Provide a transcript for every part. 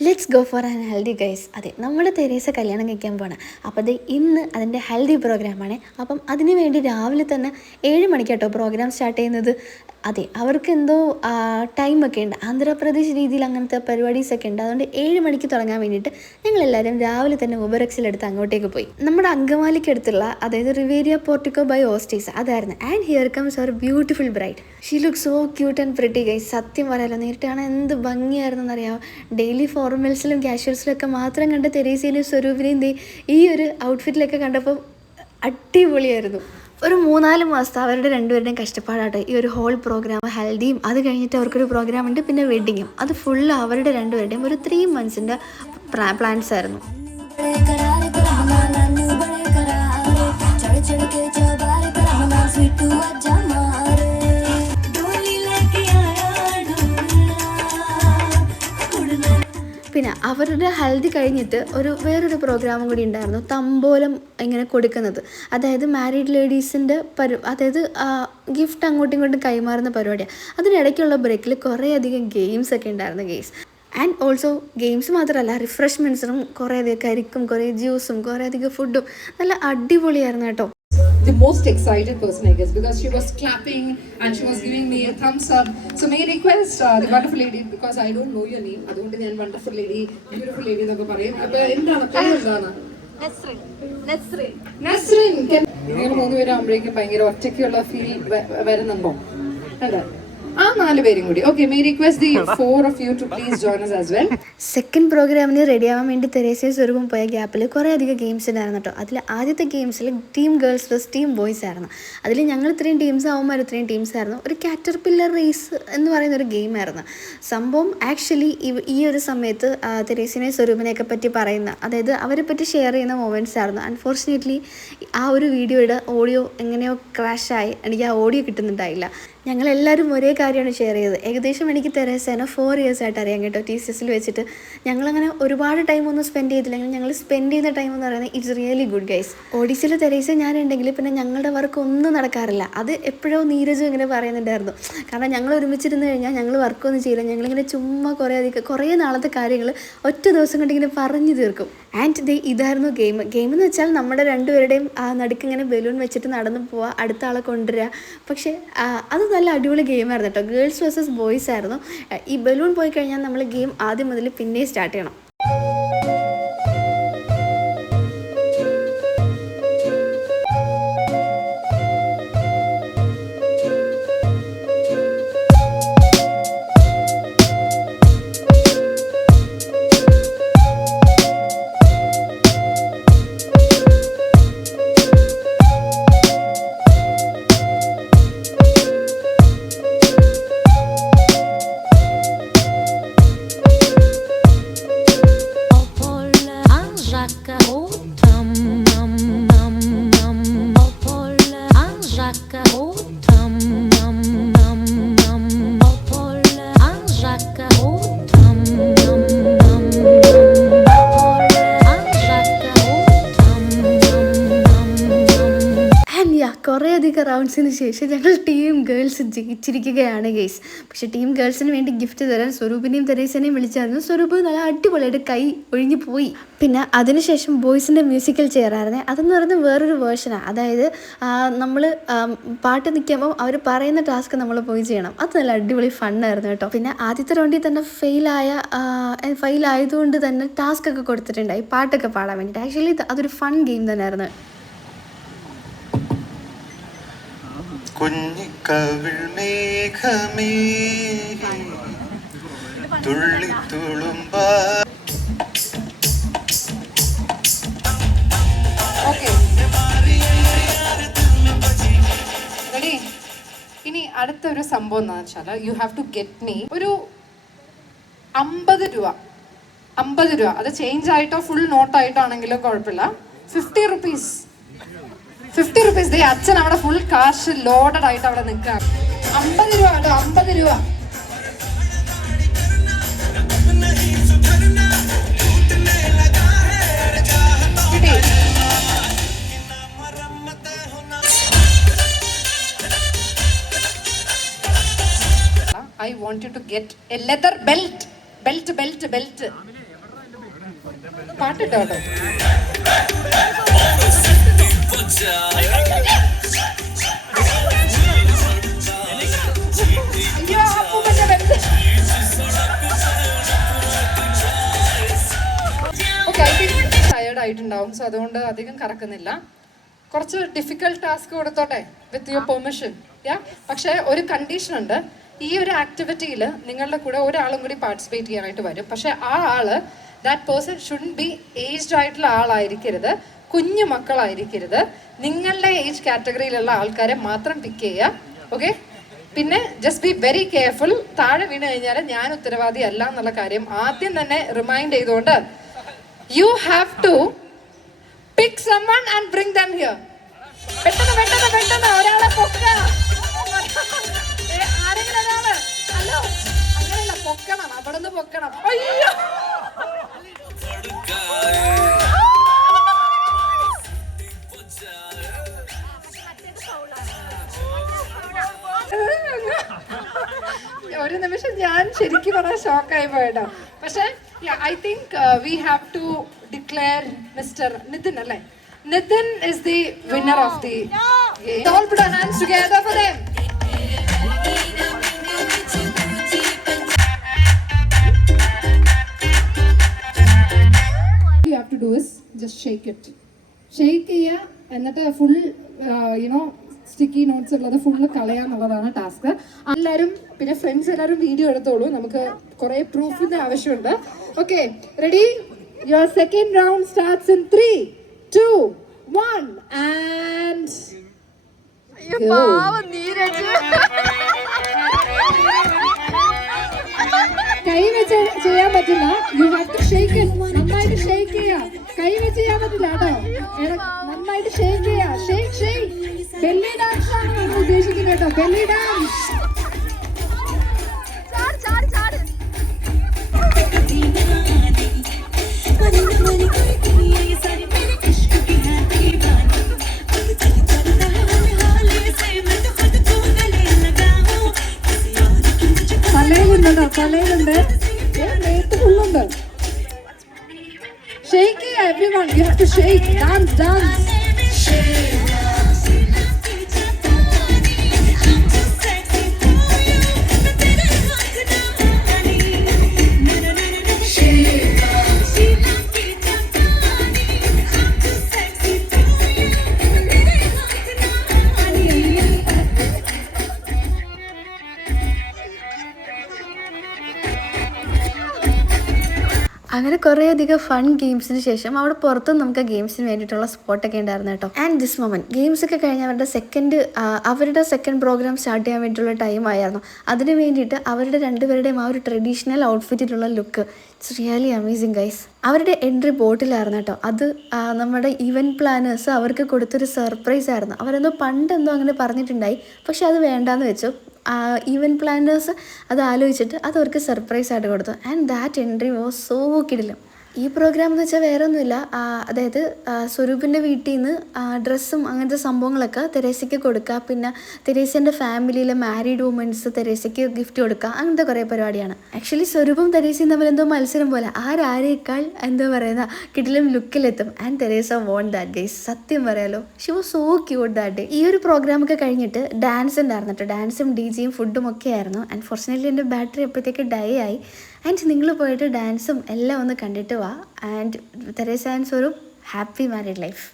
Let's go for an healthy guys. അതെ, നമ്മുടെ Teresa കല്യാണം കഴിക്കാൻ പോകണം. അപ്പോൾ അത് ഇന്ന് അതിൻ്റെ ഹെൽത്തി പ്രോഗ്രാമാണ്. അപ്പം അതിന് വേണ്ടി രാവിലെ തന്നെ 7 മണിക്കാട്ടോ പ്രോഗ്രാം സ്റ്റാർട്ട് ചെയ്യുന്നത്. അതെ, അവർക്ക് എന്തോ ടൈമൊക്കെ ഉണ്ട്, ആന്ധ്രാപ്രദേശ് രീതിയിൽ അങ്ങനത്തെ പരിപാടീസൊക്കെ ഉണ്ട്. അതുകൊണ്ട് 7 മണിക്ക് തുടങ്ങാൻ വേണ്ടിയിട്ട് ഞങ്ങളെല്ലാവരും രാവിലെ തന്നെ ഉബറെക്സിലെടുത്ത് അങ്ങോട്ടേക്ക് പോയി. നമ്മുടെ അങ്കമാലിക്ക് അടുത്തുള്ള, അതായത് റിവേരിയ പോർട്ടിക്കോ ബൈ ഓസ്റ്റീസ് അതായിരുന്നു. And here comes our beautiful bride. She look so cute and pretty guys. സത്യം പറയാലോ, നേരിട്ട് കാണാൻ എന്ത് ഭംഗിയായിരുന്നു എന്നറിയാമോ. ഡെയിലി ഫോർമൽസിലും കാഷ്വൽസിലും ഒക്കെ മാത്രം കണ്ട തെരേസേനെയും സ്വരൂപിനെയും ഈ ഒരു ഔട്ട്ഫിറ്റിലൊക്കെ കണ്ടപ്പോൾ അടിപൊളിയായിരുന്നു. ഒരു 3-4 മാസത്തെ അവരുടെ രണ്ടുപേരുടെയും കഷ്ടപ്പാടായിട്ട് ഈ ഒരു ഹോൾ പ്രോഗ്രാം, ഹൽദിയും അത് കഴിഞ്ഞിട്ട് അവർക്കൊരു പ്രോഗ്രാം ഉണ്ട്, പിന്നെ വെഡ്ഡിങ്ങും. അത് ഫുള്ള് അവരുടെ രണ്ടുപേരുടെയും ഒരു 3 മന്ത്സിൻ്റെ പ്ലാൻസ് ആയിരുന്നു. പിന്നെ അവരുടെ ഹൽദി കഴിഞ്ഞിട്ട് വേറൊരു പ്രോഗ്രാമും കൂടി ഉണ്ടായിരുന്നു, തമ്പോലം ഇങ്ങനെ കൊടുക്കുന്നത്. അതായത് മാരീഡ് ലേഡീസിൻ്റെ അതായത് ഗിഫ്റ്റ് അങ്ങോട്ടും ഇങ്ങോട്ടും കൈമാറുന്ന പരിപാടിയാണ്. അതിനിടയ്ക്കുള്ള ബ്രേക്കിൽ കുറേയധികം ഗെയിംസ് ഒക്കെ ഉണ്ടായിരുന്നു ഗെയ്സ്. ആൻഡ് ഓൾസോ ഗെയിംസ് മാത്രമല്ല, റിഫ്രഷ്മെൻറ്റ്സും കുറേയധികം കരിക്കും, കുറേ ജ്യൂസും, കുറേയധികം ഫുഡും നല്ല അടിപൊളിയായിരുന്നു കേട്ടോ. The most excited person, I guess, because she was clapping and she was giving me a thumbs up. So may I request the wonderful lady, because I don't know your name, അതുകൊണ്ട് ഞാൻ wonderful lady, beautiful lady എന്നൊക്കെ പറയും. അപ്പോൾ എന്താണ് പേര്? എന്താണ്? നസ്രിൻ. നിങ്ങൾ 3 പേരും ആകുമ്പോഴേക്കും ഭയങ്കര ഒറ്റയ്ക്കുള്ള ഫീൽ വരുന്നുണ്ടോ? അല്ലേ? ആ 4 പേരും കൂടി. Okay, may I request the 4 of you to please join us as well. Second പ്രോഗ്രാമിന് റെഡി ആവാൻ വേണ്ടി തെരേസയും സ്വരൂപം പോയ ഗ്യാപ്പിൽ കുറേ അധികം ഗെയിംസ് ഉണ്ടായിരുന്നു കേട്ടോ. അതിൽ ആദ്യത്തെ ഗെയിംസിൽ team girls versus team boys ആയിരുന്നു. അതിൽ ഞങ്ങൾ ഇത്രയും ടീംസ് ആവുമ്പോൾ ഇത്രയും ടീംസ് ആയിരുന്നു. ഒരു കാറ്റർപില്ലർ റേസ് എന്ന് പറയുന്ന ഒരു ഗെയിമായിരുന്നു സംഭവം. ആക്ച്വലി ഈ ഒരു സമയത്ത് തെരേസിനെയും സ്വരൂപിനെയൊക്കെ പറ്റി പറയുന്ന, അതായത് അവരെ പറ്റി ഷെയർ ചെയ്യുന്ന മൊമെൻറ്റ്സ് ആയിരുന്നു. അൺഫോർച്ചുനേറ്റ്ലി ആ ഒരു വീഡിയോയുടെ ഓഡിയോ എങ്ങനെയോ ക്രാഷായി, എനിക്ക് ആ ഓഡിയോ കിട്ടുന്നുണ്ടായില്ല. ഞങ്ങളെല്ലാവരും ഒരേ കാര്യമാണ് ഷെയർ ചെയ്തത്. ഏകദേശം എനിക്ക് തെരേസേനെ 4 years ആയിട്ട് അറിയാം കേട്ടോ, TCSൽ വെച്ചിട്ട്. ഞങ്ങളങ്ങനെ ഒരുപാട് ടൈമൊന്നും സ്പെൻഡ് ചെയ്തില്ലെങ്കിൽ ഞങ്ങൾ സ്പെൻഡ് ചെയ്യുന്ന ടൈം എന്ന് പറയുന്നത് ഇറ്റ്സ് റിയലി ഗുഡ് ഗൈസ്. ഓഡീസിൽ തെരേസ ഞാനുണ്ടെങ്കിൽ പിന്നെ ഞങ്ങളുടെ വർക്ക് ഒന്നും നടക്കാറില്ല. അത് എപ്പോഴോ നീരജും ഇങ്ങനെ പറയുന്നുണ്ടായിരുന്നു. കാരണം ഞങ്ങൾ ഒരുമിച്ചിരുന്ന് കഴിഞ്ഞാൽ ഞങ്ങൾ വർക്കൊന്നും ചെയ്യില്ല, ഞങ്ങളിങ്ങനെ ചുമ്മാ കുറേ നാളത്തെ കാര്യങ്ങൾ ഒറ്റ ദിവസം കൊണ്ട് ഇങ്ങനെ പറഞ്ഞു തീർക്കും. ആൻഡ് ഇതായിരുന്നു ഗെയിം. എന്ന് വെച്ചാൽ നമ്മുടെ രണ്ടുപേരുടെയും നടുക്കിങ്ങനെ ബലൂൺ വെച്ചിട്ട് നടന്നു പോവുക, അടുത്ത ആളെ കൊണ്ടുവരിക. പക്ഷേ അത് നല്ല അടിപൊളി ഗെയിമായിരുന്നു കേട്ടോ. ഗേൾസ് വേഴ്സസ് ബോയ്സ് ആയിരുന്നു. ഈ ബലൂൺ പോയി കഴിഞ്ഞാൽ നമ്മൾ ഗെയിം ആദ്യം മുതൽ പിന്നെ സ്റ്റാർട്ട് ചെയ്യണം. കുറേയധികം റൗണ്ട്സിന് ശേഷം ഞങ്ങൾ ടീം ഗേൾസ് ജയിച്ചിരിക്കുകയാണ് ഗെയ്സ്. പക്ഷേ ടീം ഗേൾസിന് വേണ്ടി ഗിഫ്റ്റ് തരാൻ സ്വരൂപിനെയും തെരേസനെയും വിളിച്ചായിരുന്നു. സ്വരൂപ് നല്ല അടിപൊളിയായിട്ട് കൈ ഒഴിഞ്ഞു പോയി. പിന്നെ അതിനുശേഷം ബോയ്സിൻ്റെ മ്യൂസിക്കൽ ചെയറായിരുന്നേ. അതെന്ന് പറയുന്നത് വേറൊരു വേർഷനാണ്. അതായത് നമ്മൾ പാട്ട് നിൽക്കുമ്പോൾ അവർ പറയുന്ന ടാസ്ക് നമ്മൾ പോയി ചെയ്യണം. അത് നല്ല അടിപൊളി ഫണ്ണായിരുന്നു കേട്ടോ. പിന്നെ ആദ്യത്തെ റൗണ്ടിൽ തന്നെ ഫെയിലായതുകൊണ്ട് തന്നെ ടാസ്ക് ഒക്കെ കൊടുത്തിട്ടുണ്ടായി പാട്ടൊക്കെ പാടാൻ വേണ്ടിയിട്ട്. ആക്ച്വലി അതൊരു ഫൺ ഗെയിം തന്നെയായിരുന്നു. കുഞ്ഞിക്കവിൾ മേഘമേ തുള്ളി തുളുമ്പ. ഇനി അടുത്തൊരു സംഭവം എന്താ വെച്ചാൽ, you have to get me ഒരു 50 രൂപ. അത് ചേഞ്ച് ആയിട്ടോ ഫുൾ നോട്ടായിട്ടാണെങ്കിലും കുഴപ്പമില്ല. 50 rupees. അച്ഛൻ അവിടെ ഫുൾ കാശ് ലോഡഡ് ആയിട്ട് അവിടെ നിൽക്കുക. 50 രൂപ കേട്ടോ, 50 രൂപ. I want you to get a leather belt. പാട്ടിട്ടോ കേട്ടോ. അയ്യോ അപ്പൂപ്പന്റെ belt. Okay, I think tired ആയിട്ടുണ്ടാവും. സോ അതുകൊണ്ട് അധികം കറക്കുന്നില്ല. കുറച്ച് ഡിഫിക്കൽട്ട് ടാസ്ക് കൊടുത്തോട്ടെ വിത്ത് യുവർ പെർമിഷൻ. പക്ഷേ ഒരു കണ്ടീഷൻ ഉണ്ട്. ഈ ഒരു ആക്ടിവിറ്റിയിൽ നിങ്ങളുടെ കൂടെ ഒരാളും കൂടി പാർട്ടിസിപ്പേറ്റ് ചെയ്യാനായിട്ട് വരും. പക്ഷേ ആ ആള് ദാറ്റ് പേഴ്സൺ ഷുഡ്ന്റ് ബി ഏജ്ഡ് ആയിട്ടുള്ള ആളായിരിക്കരുത്, കുഞ്ഞു മക്കളായിരിക്കരുത്. നിങ്ങളുടെ ഏജ് കാറ്റഗറിയിലുള്ള ആൾക്കാരെ മാത്രം പിക്ക് ചെയ്യുക. ഓക്കെ, പിന്നെ ജസ്റ്റ് ബി വെരി കെയർഫുൾ. താഴെ വീണ് കഴിഞ്ഞാൽ ഞാൻ ഉത്തരവാദി അല്ല എന്നുള്ള കാര്യം ആദ്യം തന്നെ റിമൈൻഡ് ചെയ്തുകൊണ്ട് you have to pick someone and bring them here. പെട്ടെന്ന് ഒരാളെ പൊക്കുക. ആരെങ്കിലും ഒരാള്. ഹലോ, അങ്ങനെയല്ല, പൊക്കണം, അവിടെ നിന്ന് പൊക്കണം. അയ്യോ, ഒരു നിമിഷം ഞാൻ ശരിക്കും പറഞ്ഞ ഷോക്കായി പോയിട്ടോ. പക്ഷെ I think we have to declare Mr. Nitin, alle. Nitin is the winner of the game. All put our hands together for them. What you have to do is just shake it. Shake ചെയ്യാ, എന്നിട്ട് full sticky notes ഉള്ളത് full കളയാന്നുള്ളതാണ് task. എല്ലാവരും പിന്നെ friends എല്ലാവരും video എടുത്തോളൂ. നമുക്ക് കുറെ പ്രൂഫിന്റെ ആവശ്യമുണ്ട്. Okay, ready? Your second round starts in 3, 2, 1 and go. കൈ വെച്ച് ചെയ്യാൻ പറ്റില്ല. You have to shake it. നന്നായിട്ട് ഷേക്ക് ചെയ്യാം. കൈ വെച്ച് ചെയ്യാൻ പറ്റില്ല കേട്ടോ. നന്നായിട്ട് ഷേക്ക് ചെയ്യാം. ഷേക്ക്. ബെല്ലി ഡാൻസ് ആണ് നമ്മൾ ഉദ്ദേശിക്കുന്നത് കേട്ടോ. Belly dance. തലയിലുണ്ട്, മേത്ത് ഫുള്ളുണ്ട്. Shake everyone, you have to shake, dance. അങ്ങനെ കുറേയധികം ഫൺ ഗെയിംസിന് ശേഷം അവിടെ പുറത്തും നമുക്ക് ഗെയിംസിന് വേണ്ടിയിട്ടുള്ള സ്പോട്ടൊക്കെ ഉണ്ടായിരുന്നു കേട്ടോ. ആൻഡ് ദിസ് മൊമെൻറ്റ് ഗെയിംസൊക്കെ കഴിഞ്ഞ് അവരുടെ സെക്കൻഡ് പ്രോഗ്രാം സ്റ്റാർട്ട് ചെയ്യാൻ വേണ്ടിയിട്ടുള്ള ടൈം ആയിരുന്നു. അതിന് വേണ്ടിയിട്ട് അവരുടെ രണ്ടുപേരുടെയും ആ ഒരു ട്രഡീഷണൽ ഔട്ട്ഫിറ്റിലുള്ള look it's really amazing guys. അവരുടെ എൻട്രി ബോട്ടിലായിരുന്നു കേട്ടോ. അത് നമ്മുടെ ഇവൻറ്റ് പ്ലാനേഴ്സ് അവർക്ക് കൊടുത്തൊരു സർപ്രൈസ് ആയിരുന്നു. അവരെന്തോ പണ്ടെന്തോ അങ്ങനെ പറഞ്ഞിട്ടുണ്ടായി, പക്ഷെ അത് വേണ്ടാന്ന് വെച്ചു. ഈവൻറ്റ് പ്ലാനേഴ്സ് അത് ആലോചിച്ചിട്ട് അത് അവർക്ക് സർപ്രൈസ് ആയിട്ട് കൊടുത്തു. And that entry was so കിടിലം. ഈ പ്രോഗ്രാം എന്ന് വെച്ചാൽ വേറെ ഒന്നുമില്ല, അതായത് സ്വരൂപിൻ്റെ വീട്ടിൽ നിന്ന് ഡ്രസ്സും അങ്ങനത്തെ സംഭവങ്ങളൊക്കെ തെരേസയ്ക്ക് കൊടുക്കുക, പിന്നെ തെരേസേൻ്റെ ഫാമിലിയിലെ മാരീഡ് വുമൻസ് തെരേസയ്ക്ക് ഗിഫ്റ്റ് കൊടുക്കുക, അങ്ങനത്തെ കുറേ പരിപാടിയാണ്. ആക്ച്വലി സ്വരൂപും തെരേസയും തമ്മിൽ എന്തോ മത്സരം പോലെ ആരേക്കാൾ എന്താ പറയുന്ന കിടിലം ലുക്കിലെത്തും. And Teresa won that guys. സത്യം പറയാലോ, she was so cute that day. ഈ ഒരു പ്രോഗ്രാമൊക്കെ കഴിഞ്ഞിട്ട് ഡാൻസ് ഉണ്ടായിരുന്നു കേട്ടോ. ഡാൻസും DJയും ഫുഡും ഒക്കെ ആയിരുന്നു. ആൻഡ് ഫോർച്ചുനേറ്റ്ലി എൻ്റെ ബാറ്ററി എപ്പോഴത്തേക്ക് ഡൈ ആയി. ആൻഡ് നിങ്ങൾ പോയിട്ട് ഡാൻസും എല്ലാം ഒന്ന് കണ്ടിട്ട് വാ. And Teresa and Swaroop happy married life.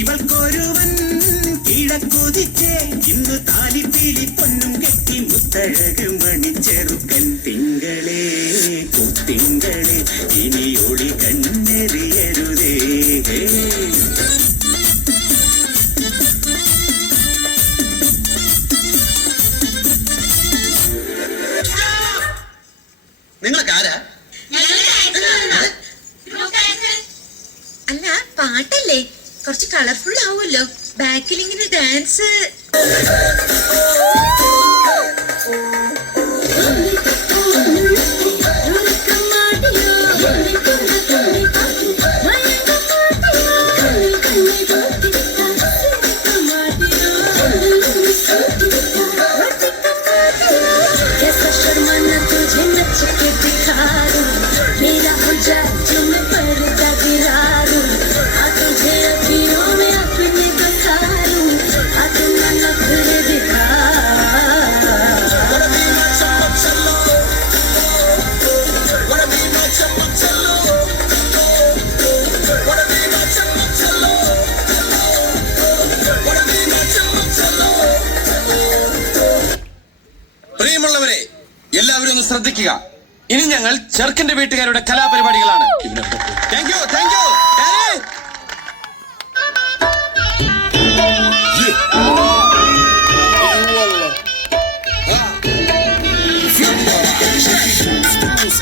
ഇവൾക്കൊരുവൻ കിഴക്കുതിച്ചേ ഇന്ന് താലിപ്പീലി പൊന്നും കെട്ടി മുത്തഴക് മണിച്ചെറുക്കൻ തിങ്കളേ കുത്തിങ്കളേ ഇനി ഒളി കണ്ണെറിയരുതേ. നിങ്ങളൊക്കെ ആരാ? അല്ല, പാട്ടല്ലേ, കുറച്ച് കളർഫുൾ ആവുമല്ലോ. ഉണ്ടല്ലോ ബാക്കിൽ ഇങ്ങനെ ഡാൻസ്. പ്രിയമുള്ളവരെ, എല്ലാവരും ഒന്ന് ശ്രദ്ധിക്കുക. ഇനി ഞങ്ങൾ ചെറുക്കന്റെ വീട്ടുകാരുടെ കലാപരിപാടികളാണ്. Thank you, thank you.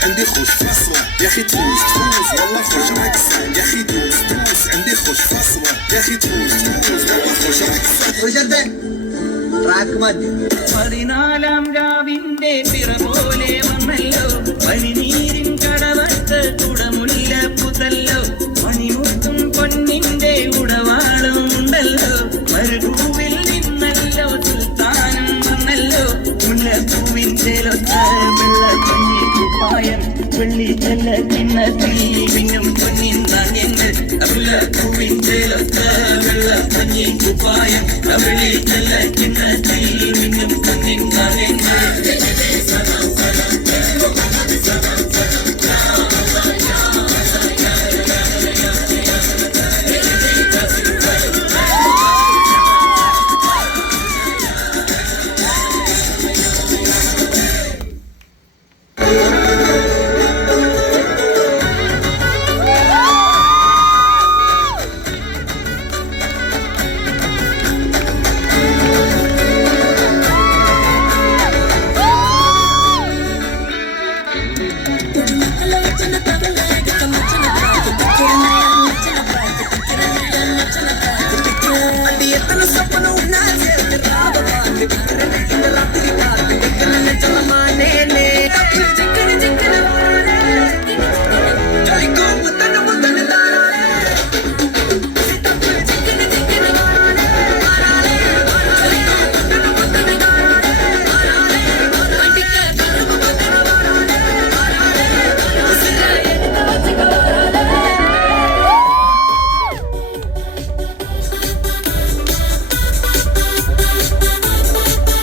عندي خوش فصوة يا اخي تفوز تفوز والله خوش عكس يا اخي تفوز تفوز عندي خوش فصوة يا اخي تفوز تفوز والله خوش عكس. പതിനാലാം രാവിന്റെ പിറ പോലെ വന്നല്ലോ പനിനീരിൻ കടവത്ത് കുടമുല്ല പുതല്ലോ മണിമുത്തും പൊന്നിന്റെ ഉടവാളും ഉണ്ടല്ലോ മരുഭൂവിൽ നിന്നല്ലോ സുൽത്താനം വന്നല്ലോ മുല്ലപ്പൂവിൻ ചേലൊത്ത വെള്ളക്കഞ്ഞി കുപ്പായം വെള്ളി ചെല്ല കിണ്ണത്തിൽ മിന്നും പൊന്നിൻ നാണ്യങ്ങൾ മുല്ലപ്പൂവിൻ ചേലൊത്ത വെള്ളക്കഞ്ഞി കുപ്പായം വെള്ളി ചെല്ല കിണ്ണത്തിൽ മിന്നും പൊന്നിൻ നാണ്യങ്ങൾ.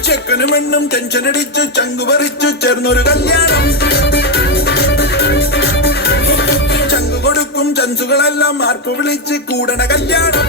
ചെക്കനുമെണ്ണും ടെൻഷനടിച്ചു ചങ്കുപറിച്ചു ചേർന്നൊരു കല്യാണം. ചങ്കു കൊടുക്കും ചൻസുകളെല്ലാം മാർപ്പ് വിളിച്ച് കൂടണ കല്യാണം.